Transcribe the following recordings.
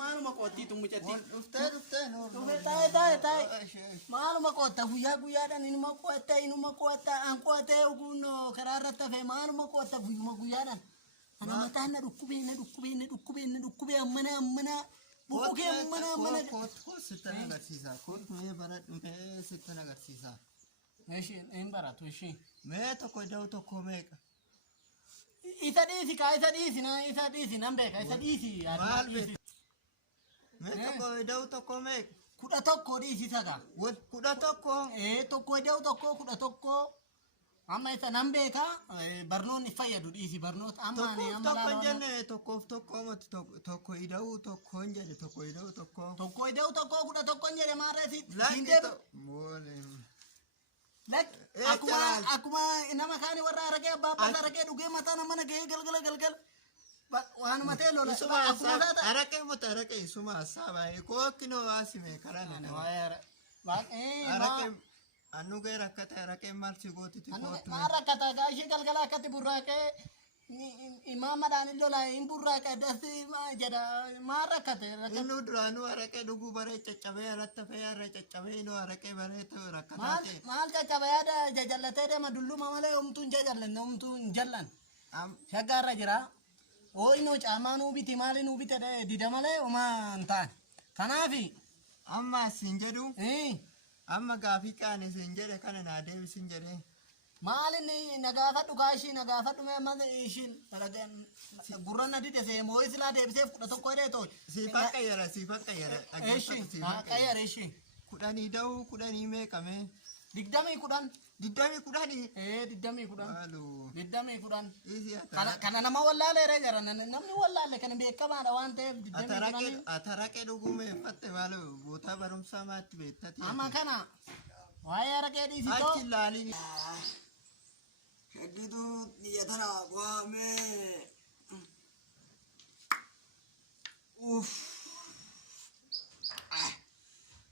maaluma qotii tumucatti. Dhuftee nuur. Taa'e. Maaluma qotta guyyaadhaan inuma qotta an qottee oguun karaa irratti hafee maaluma qotta guyyaadhaan. Ana mataan na dhukkubee ammana. Bukkee ammana. Koot sittan agarsiisa. Koot mee baradhu mee sittan agarsiisa. Meeshaan hin baratu ishee. Mee tokko ida'u tokko meeqa? Isa dhiisi nan beeka isa dhiisi. Maal beeka? Mee tokko ida'u tokko meeqa? 11 dhiisi saga. 11? Tokko ida'u tokko. Amma isa nan beeka barnoonni fayyadu dhiisi barnoota amma tokko hin jenne tokko mati tokko ida'u tokko hin jenne tokko ida'u tokko. Tokko ida'u tokko 11 hin jedhe maarreesi. Akkuma nama kaani warra aragee abbaa aragee dhugee mataa nama gahee galgala waan matee lola. Araqee suma hasaaba kookkinoo waasime karaan. Araqee annu gahee rakkate araqee maal si gootiti kootu. Maal rakkata gaashee galgala akkatti burraaqee imaamaadhaan lola hin burraaqee dasti jedha maal rakkate. Inni duraanuu araqee dhuguu baree caccabee irratti hafee irra caccabee inni araqee baree rakkataate. Maal caccabee yaada jajallatee deema dulluma malee homtuu hin jajallanne homtuu hin jallan. Shaggaarra jira. Inoo caamaa nuu biti maali nuu bite dida malee homaa hin taane. Kanaafi. Amma siin jedhu. Amma gaafii qaane siin jedhe kana naa deebisin jedhee. Maalini nagaafadhu gaashii nagaafadhu mee amma ishiin gurra na dide see moo islaa deebiseef 11 jedhee too. Siifan qayyara. Qayyara ishii. 10 ida'u 10 meeqame. 20. 20? 20. Halloo. 20. Kana nama wallaalee jira namni wallaalee kana beekamaadha waan ta'eef 20. Ataraqee dhuguu meeffatte maal bootaa barumsaa maatti beektati. Amma kana waa'ee araqee dhiisitoo. Achi ilaaliin. Shaggitu biyya tana waamee.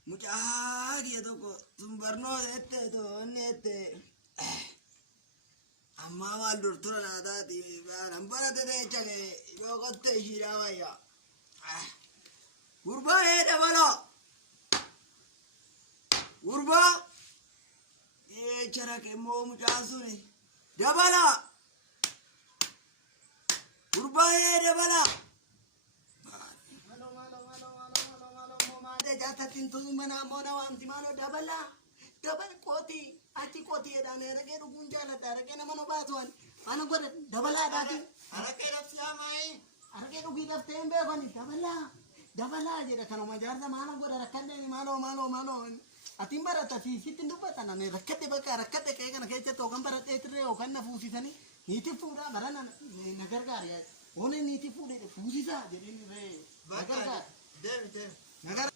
Mucaa kiyya tokko sun barnoota ettee toonni ettee. Ammaa maal durtura naa taati baanan barate teecha kee yoo qotte ishiidhaa wayya. Gurbaa dabaloo. Gurbaa. Chara kemmoo mucaan suni dabala gurbaa dabala jaatatin tun mana mona wanti malo dabala koti achi koti edane rage dhugun jaalata rage nama no baatuan ana godhe dabala daati araqee dhabsiyaa maayi araqee dhugii dhabtee hin beekani dabala jedha kanuma jaarsa maala godhe rakkanne maalo atiin barata sitin dubbatan ani rakkate kee kana keessatti hoogan baradhee tirree hoogan na fuusisanii niiti fuudhaa barana na gargaari oone niiti fuudhee fuusisaa jedhanii ree na gargaari. Nagar.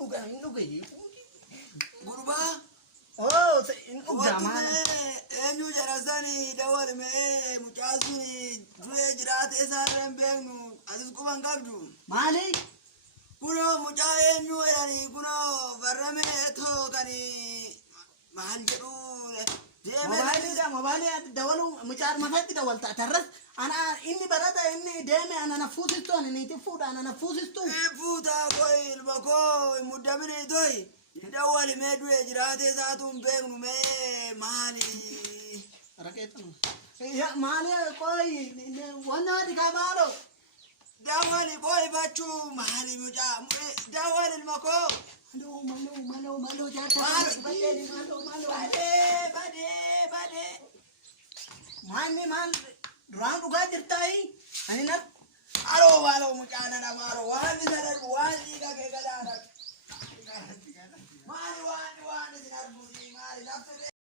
Ugai. Gurbaa. Ugaa maala. Eenyu jarasani dawal mee mucaan suni du'ee jiraate isaarreen beeknu atis quban qabdu. Maali? Kuno mucaa eenyu jedhanii kuno barramee too kani maal jedhu Mobaayilii dawalu mucaan mafatti dawalta tarras ana inni barata inni deeme ana na fuusistu ani niiti fuudha ana na fuusistu. Fuutaa koi ilma koo muddamini toi dawali mee du'ee jiraate isaatuun beeknu mee maali. Rakeetu. Maali koi wanna dikaa maalo. Dawali koi bachuu maali mucaa dawali ilma koo. Malo jaata. Malo. Bade. Maal duraan dhugaa jirtaayi ani na Alo mucaa nana maalo waan isa darbu waan dhiiga kee gadaadha. Maali waan isin arguuti maali lafte